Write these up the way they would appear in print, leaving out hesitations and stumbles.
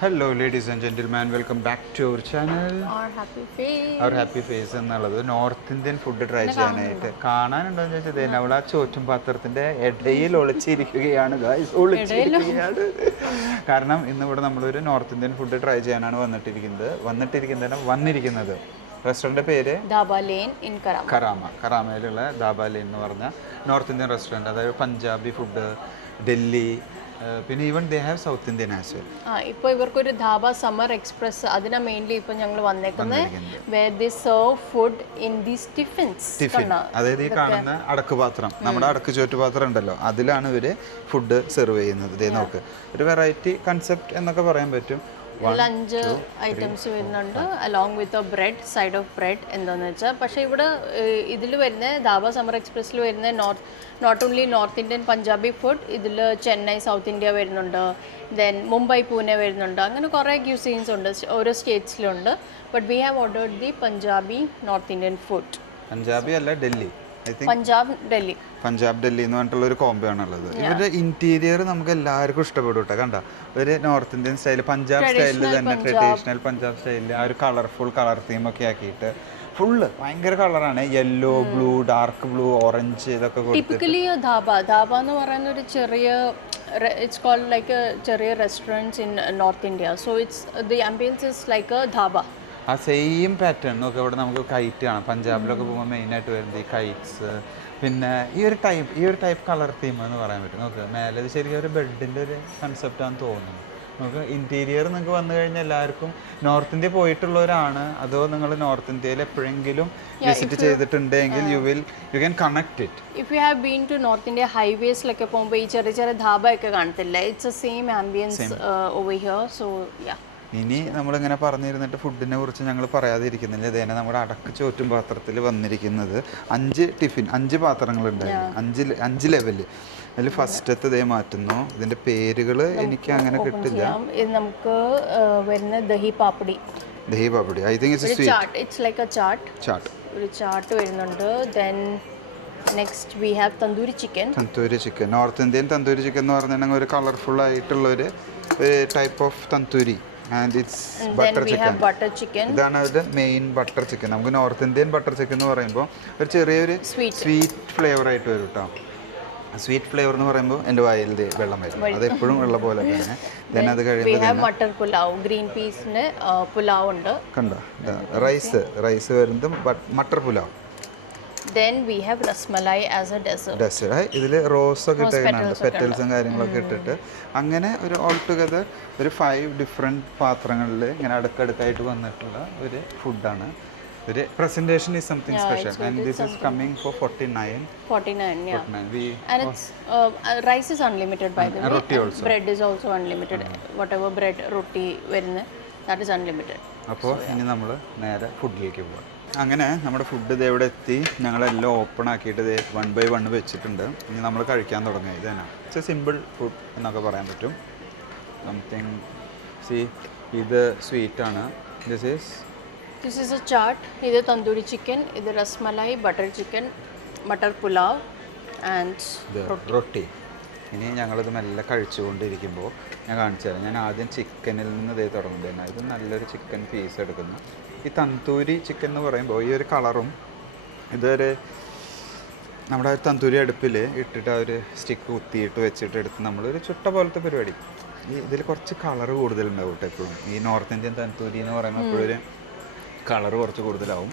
Hello, ladies and gentlemen. Welcome back to our channel. Our happy face. Our happy face എന്നുള്ളത് north Indian food try ചെയ്യാനായിട്ട് കാണാനുണ്ടോന്ന് ചോദിച്ചാൽ നമ്മൾ ആ ചോറ്റും പാത്രത്തിന്റെ ഇടയിൽ ഒളിച്ചിരിക്കുകയാണ് ഗായ്സ്, ഒളിച്ചിരിക്കുകയാണ്. കാരണം ഇന്നിവിടെ നമ്മളൊരു നോർത്ത് ഇന്ത്യൻ ഫുഡ് ട്രൈ ചെയ്യാനാണ് വന്നിരിക്കുന്നത്. റെസ്റ്റോറൻറ്റ് പേര് dhaba line in കറാമയിലുള്ള dhaba line എന്ന് പറഞ്ഞ നോർത്ത് ഇന്ത്യൻ റെസ്റ്റോറൻറ്റ്. അതായത് പഞ്ചാബി ഫുഡ്, ഡൽഹി, പിന്നെ even they have South Indian as well. ഇപ്പോൾ ഇവർക്കൊരു ധാബ സമ്മർ എക്സ്പ്രസ്, അതിനാ മെയിൻലി ഇപ്പോൾ ഞങ്ങൾ വന്നേക്കുന്നത്. Where they serve food in these tiffins. അതായത് ഈ കാണുന്ന അടക്ക് പാത്രം, നമ്മുടെ അടക്ക് ചോറ്റുപാത്രം ഉണ്ടല്ലോ, അതിലാണ് ഇവർ ഫുഡ് സെർവ് ചെയ്യുന്നത്. ഇതേ നോക്ക്, ഒരു വെറൈറ്റി കൺസെപ്റ്റ് എന്നൊക്കെ പറയാൻ പറ്റും. 5 ഐറ്റംസ് വരുന്നുണ്ട്, along with a bread, side of bread. എന്താണെന്ന് വെച്ചാൽ പക്ഷേ ഇവിടെ ഇതിൽ വരുന്ന ധാബ സമ്മർ എക്സ്പ്രസ്സിൽ വരുന്ന not only North Indian Punjabi food, ഇതിൽ ചെന്നൈ സൗത്ത് ഇന്ത്യ വരുന്നുണ്ട്, ദെൻ മുംബൈ പൂനെ വരുന്നുണ്ട്. അങ്ങനെ കുറേ ക്യൂസീൻസ് ഉണ്ട്, ഓരോ സ്റ്റേറ്റ്സിലുണ്ട്. But we have ordered the Punjabi North Indian food. Punjabi അല്ല, ഡൽഹി. പഞ്ചാബ് ഡൽഹി എന്ന് പറഞ്ഞിട്ടുള്ള ഒരു കോംബോ ആണുള്ളത്. ഇവരുടെ ഇന്റീരിയർ നമുക്ക് എല്ലാവർക്കും ഇഷ്ടപ്പെടും കേട്ടോ. കണ്ട ഒരു നോർത്ത് ഇന്ത്യൻ സ്റ്റൈൽ, പഞ്ചാബ് സ്റ്റൈലിൽ തന്നെ, ട്രഡീഷണൽ പഞ്ചാബ് സ്റ്റൈലിൽ ആ ഒരു കളർഫുൾ കളർ തീമൊക്കെ ആക്കിയിട്ട് ഫുള്ള് ഭയങ്കര കളറാണ്. Yellow, blue, dark blue, orange, ഇതൊക്കെ ടിപ്പിക്കലി ധാബ എന്ന് പറയുന്ന ഒരു ചെറിയ, ഇറ്റ്സ് കോൾഡ് ലൈക്ക് എ ചെറിയ restaurants in North India. So it's the ambience is like a dhaba. ആ സെയിം പാറ്റേൺ നോക്കുക. ഇവിടെ നമുക്ക് കൈറ്റ് കാണാം. പഞ്ചാബിലൊക്കെ പോകുമ്പോൾ മെയിനായിട്ട് വരുന്നത് ഈ കൈറ്റ്സ്. പിന്നെ ഈ ഒരു ടൈപ്പ് കളർ തീം എന്ന് പറയാൻ പറ്റും. നോക്കുക മേലെ ഇത് ശരിക്കും ഒരു ബെഡിൻ്റെ ഒരു കൺസെപ്റ്റാണെന്ന് തോന്നുന്നു. നമുക്ക് ഇൻറ്റീരിയർ നിങ്ങൾക്ക് വന്നു കഴിഞ്ഞാൽ എല്ലാവർക്കും നോർത്ത് ഇന്ത്യ പോയിട്ടുള്ളവരാണ്, അതോ നിങ്ങൾ നോർത്ത് ഇന്ത്യയിൽ എപ്പോഴെങ്കിലും വിസിറ്റ് ചെയ്തിട്ടുണ്ടെങ്കിൽ you can connect it. If you have been to North India ഹൈവേസിലൊക്കെ പോകുമ്പോൾ ഈ ചെറിയ ചെറിയ ധാബയൊക്കെ കാണത്തില്ല. It's a same ambience over here. So yeah, ഇനി നമ്മളിങ്ങനെ പറഞ്ഞിരുന്നിട്ട് ഫുഡിനെ കുറിച്ച് ഞങ്ങൾ പറയാതിരിക്കുന്നില്ല. ഇതേനെ നമ്മുടെ അടക്ക് ചോറ്റും പാത്രത്തിൽ വന്നിരിക്കുന്നത് 5 പാത്രങ്ങളുണ്ടായിരുന്നു, 5 ലെവല്. അതിൽ ഫസ്റ്റത്തെ ഇതേ മാറ്റുന്നു. ഇതിന്റെ പേരുകൾ എനിക്ക് അങ്ങനെ കിട്ടില്ല. ഇത് നമുക്ക് വരുന്ന dahi papdi. I think it's like a chaat. ഒരു ചാട്ട് വരുന്നുണ്ട്. Then next we have tandoori chicken. North Indian tandoori chicken എന്ന് പറഞ്ഞിട്ടുണ്ടെങ്കിൽ ഒരു കളർഫുൾ ആയിട്ടുള്ള ഒരു type of tandoori. And it's butter chicken. ഇതാണ് അവരുടെ മെയിൻ ബട്ടർ ചിക്കൻ. നമുക്ക് നോർത്ത് ഇന്ത്യൻ ബട്ടർ ചിക്കൻ എന്ന് പറയുമ്പോൾ ഒരു ചെറിയൊരു സ്വീറ്റ് ഫ്ലേവർ ആയിട്ട് വരും കേട്ടോ. സ്വീറ്റ് ഫ്ലേവർ എന്ന് പറയുമ്പോൾ എൻ്റെ വായിൽ വെള്ളം വരും, അത് എപ്പോഴും ഉള്ള പോലെ തന്നെ. ദെൻ അത് കഴിയുമ്പോൾ മട്ടർ പുലാവ്, ഗ്രീൻ പീസിന് പുലാവ് ഉണ്ട്. കണ്ടോ, റൈസ് വരുന്നത് matar pulao. Then we have rasmalai as a dessert. ഇതിൽ റോസൊക്കെ ഇട്ടിട്ടുണ്ട്, പെറ്റൽസും കാര്യങ്ങളൊക്കെ ഇട്ടിട്ട്. അങ്ങനെ ഒരു ഓൾ ടുഗദർ ഒരു 5 ഡിഫറെൻറ്റ് പാത്രങ്ങളിൽ ഇങ്ങനെ അടുക്കടുക്കായിട്ട് വന്നിട്ടുള്ള ഒരു ഫുഡാണ്. ഒരു presentation is something special, and this is coming for 49. And it's rice is unlimited, by the way. Roti also. Bread is also unlimited. Whatever bread roti വരുന്ന, that is unlimited. അപ്പോൾ ഇനി നമ്മൾ നേരെ ഫുഡിലേക്ക് പോകാം. അങ്ങനെ നമ്മുടെ ഫുഡ് ഇത് എവിടെ എത്തി. ഞങ്ങളെല്ലാം ഓപ്പൺ ആക്കിയിട്ട് ഇത് 1 by 1 വെച്ചിട്ടുണ്ട്. ഇനി നമ്മൾ കഴിക്കാൻ തുടങ്ങി. ഇത് തന്നെ ഇറ്റ്സ് എ സിമ്പിൾ ഫുഡ് എന്നൊക്കെ പറയാൻ പറ്റും. സംതിങ് ഇത് സ്വീറ്റാണ്. This is a chaat. ഇത് തന്തൂരി ചിക്കൻ, ഇത് rasmalai, butter chicken, butter pulao and roti. ഇനി ഞങ്ങളിത് മെല്ലെ കഴിച്ചുകൊണ്ടിരിക്കുമ്പോൾ ഞാൻ കാണിച്ചു തരാം. ഞാൻ ആദ്യം ചിക്കനിൽ നിന്ന് ഇതേ തുടങ്ങുന്നത്. ഇത് നല്ലൊരു ചിക്കൻ പീസ് എടുക്കുന്നു. ഈ തന്തൂരി ചിക്കൻ എന്ന് പറയുമ്പോൾ ഈ ഒരു കളറും, ഇതൊരു നമ്മുടെ തന്തൂരി അടുപ്പിൽ ഇട്ടിട്ട് ആ ഒരു സ്റ്റിക്ക് കുത്തിയിട്ട് വെച്ചിട്ട് എടുത്ത് നമ്മളൊരു ചുട്ട പോലത്തെ പരിപാടി. ഇതിൽ കുറച്ച് കളറ് കൂടുതലുണ്ടാവും കേട്ടോ എപ്പോഴും. ഈ നോർത്ത് ഇന്ത്യൻ തന്തൂരി എന്ന് പറയുമ്പോൾ എപ്പോഴൊരു കളറ് കുറച്ച് കൂടുതലാവും.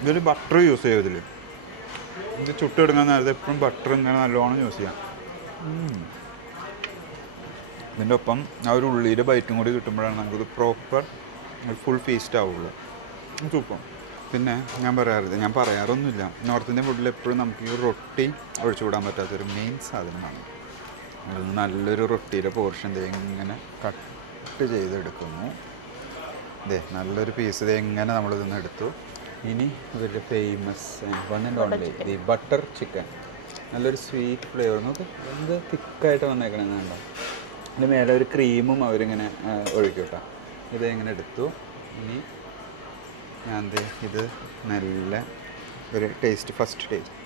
ഇതൊരു ബട്ടർ യൂസ് ചെയ്യും ഇതിൽ. ഇത് ചുട്ടെടുക്കാൻ നേരത്തെ എപ്പോഴും ബട്ടർ ഇങ്ങനെ നല്ലോണം യൂസ് ചെയ്യാം. ഇതിൻ്റെ ഒപ്പം ആ ഒരു ഉള്ളിയുടെ ബൈറ്റും കൂടി കിട്ടുമ്പോഴാണ് നമുക്കിത് പ്രോപ്പർ ഫുൾ ഫീസ്റ്റ് ആവുള്ളൂ. സൂപ്പർ. പിന്നെ ഞാൻ പറയാറൊന്നുമില്ല, നോർത്ത് ഇന്ത്യൻ ഫുഡിൽ എപ്പോഴും നമുക്ക് ഈ റൊട്ടി ഒഴിച്ചുകൂടാൻ പറ്റാത്തൊരു മെയിൻ സാധനമാണ്. നല്ലൊരു റൊട്ടിയുടെ പോർഷൻ ഇങ്ങനെ കട്ട് ചെയ്തെടുക്കുന്നു. നല്ലൊരു പീസ് എങ്ങനെ നമ്മളിതൊന്ന് എടുത്തു. ഇനി ഇവരുടെ famous one and only the butter chicken. നല്ലൊരു സ്വീറ്റ് ഫ്ലേവർ. നമുക്ക് എന്ത് തിക്കായിട്ട് വന്നേക്കണമെന്നുണ്ടോ. അതിൻ്റെ മേലെ ഒരു ക്രീമും അവരിങ്ങനെ ഒഴിക്കും കേട്ടോ. ഇതെങ്ങനെ എടുത്തു. ഇനി ഞാൻ ഇത് നല്ല ഒരു ടേസ്റ്റ്, ഫസ്റ്റ് ടേസ്റ്റ്.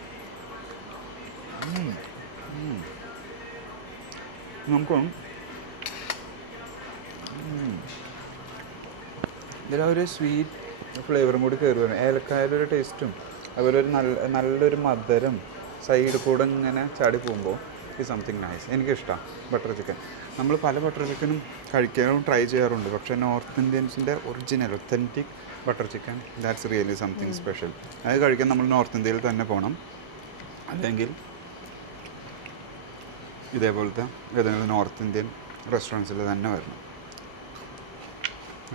നമുക്ക് ഇതിലൊരു സ്വീറ്റ് ഫ്ലേവറും കൂടി കയറി വരും, ഏലക്കായുടെ ഒരു ടേസ്റ്റും അതുപോലെ ഒരു നല്ലൊരു മധുരം സൈഡിൽ കൂടെ ഇങ്ങനെ ചാടി പോകുമ്പോൾ ഈ സംതിങ് നൈസ്. എനിക്കിഷ്ടമാണ് ബട്ടർ ചിക്കൻ. നമ്മൾ പല ബട്ടർ ചിക്കനും കഴിക്കാനും ട്രൈ ചെയ്യാറുണ്ട്, പക്ഷേ നോർത്ത് ഇന്ത്യൻസിൻ്റെ original authentic butter chicken that's really something special. അത് കഴിക്കാൻ നമ്മൾ നോർത്ത് ഇന്ത്യയിൽ തന്നെ പോകണം, അല്ലെങ്കിൽ ഇതേപോലത്തെ ഏതെങ്കിലും നോർത്ത് ഇന്ത്യൻ റെസ്റ്റോറൻറ്റ്സിൽ തന്നെ വരണം.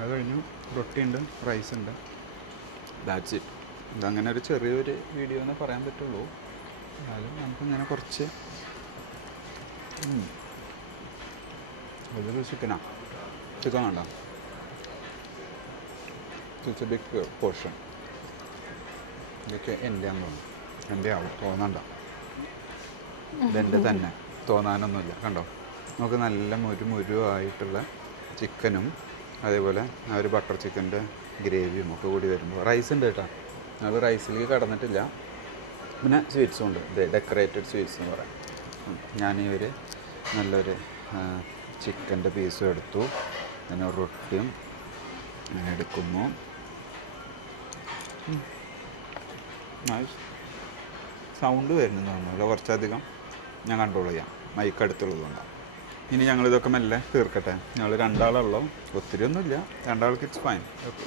അത് കഴിഞ്ഞു റൊട്ടിയുണ്ട്, റൈസ് ഉണ്ട്, ദാറ്റ്സ് ഇറ്റ്. ഇതങ്ങനെ ഒരു ചെറിയൊരു വീഡിയോ എന്നേ പറയാൻ പറ്റുള്ളൂ. എന്നാലും നമുക്കിങ്ങനെ കുറച്ച് അതൊരു ചിക്കൻ വേണ്ട, ഇറ്റ്സ് എ ബിഗ് പോർഷൻ. ഇതൊക്കെ എൻ്റെ ആണെന്ന് തോന്നുന്നു, എൻ്റെ ആവും തോന്നണ്ട, ഇതെൻ്റെ തന്നെ തോന്നാനൊന്നുമില്ല. കണ്ടോ, നമുക്ക് നല്ല മുരുമുരുവായിട്ടുള്ള ചിക്കനും അതേപോലെ ആ ഒരു ബട്ടർ ചിക്കൻ്റെ ഗ്രേവിയും ഒക്കെ കൂടി വരുമ്പോൾ റൈസ് ഉണ്ട് കേട്ടോ. അത് റൈസിലേക്ക് കടന്നിട്ടില്ല. പിന്നെ സ്വീറ്റ്സും ഉണ്ട്, ഡെക്കറേറ്റഡ് സ്വീറ്റ്സ് എന്ന് പറയാം. ഞാൻ ഈ ഒരു നല്ലൊരു ചിക്കൻ്റെ പീസും എടുത്തു, പിന്നെ റൊട്ടിയും എടുക്കുന്നു. സൗണ്ട് വരുന്നു തോന്നുന്നു കുറച്ചധികം, ഞാൻ കൺട്രോൾ ചെയ്യാം, മൈക്ക് അടുത്തുള്ളത് കൊണ്ടാണ്. ഇനി ഞങ്ങളിതൊക്കെ മെല്ലെ തീർക്കട്ടെ. ഞങ്ങൾ രണ്ടാളുള്ളൂ, ഒത്തിരി ഒന്നുമില്ല, രണ്ടാൾക്ക് ഇറ്റ്സ് ഫൈൻ,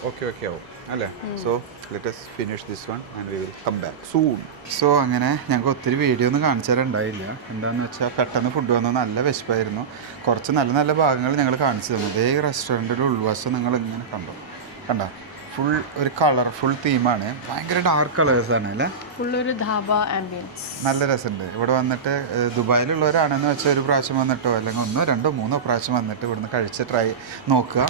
ഓക്കെ ആവും അല്ലേ. So let us finish this one and we will come back soon. So അങ്ങനെ ഞങ്ങൾക്ക് ഒത്തിരി വീഡിയോ ഒന്നും കാണിച്ചു തരാൻ ഉണ്ടായില്ല. എന്താണെന്ന് വെച്ചാൽ പെട്ടെന്ന് ഫുഡ് വന്നു, നല്ല വിശപ്പായിരുന്നു. കുറച്ച് നല്ല നല്ല ഭാഗങ്ങൾ ഞങ്ങൾ കാണിച്ചു തന്നു. ഇതേ റെസ്റ്റോറൻറ്റിൻ്റെ ഉൾവശം നിങ്ങൾ ഇങ്ങനെ കണ്ടോ, ഫുൾ ഒരു കളർഫുൾ തീമാണ്, ഭയങ്കര ഡാർക്ക് കളേഴ്സാണ് അല്ലേ, ഫുള്ളൊരു ധാബ ആംബിയൻസ്, നല്ല രസമുണ്ട്. ഇവിടെ വന്നിട്ട് ദുബായിലുള്ളവരാണെന്ന് വെച്ചാൽ ഒരു പ്രാവശ്യം വന്നിട്ടോ അല്ലെങ്കിൽ 1, 2, 3 പ്രാവശ്യം വന്നിട്ട് ഇവിടുന്ന് കഴിച്ച് ട്രൈ നോക്കുക.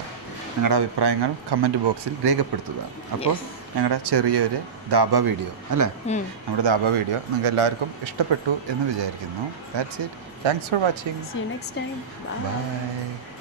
നിങ്ങളുടെ അഭിപ്രായങ്ങൾ കമൻറ്റ് ബോക്സിൽ രേഖപ്പെടുത്തുക. അപ്പോൾ ഞങ്ങളുടെ ചെറിയൊരു ധാബ വീഡിയോ അല്ലേ, നമ്മുടെ ധാബ വീഡിയോ നിങ്ങൾക്ക് എല്ലാവർക്കും ഇഷ്ടപ്പെട്ടു എന്ന് വിചാരിക്കുന്നു. That's it. Thanks for watching. See you next time. Bye. By.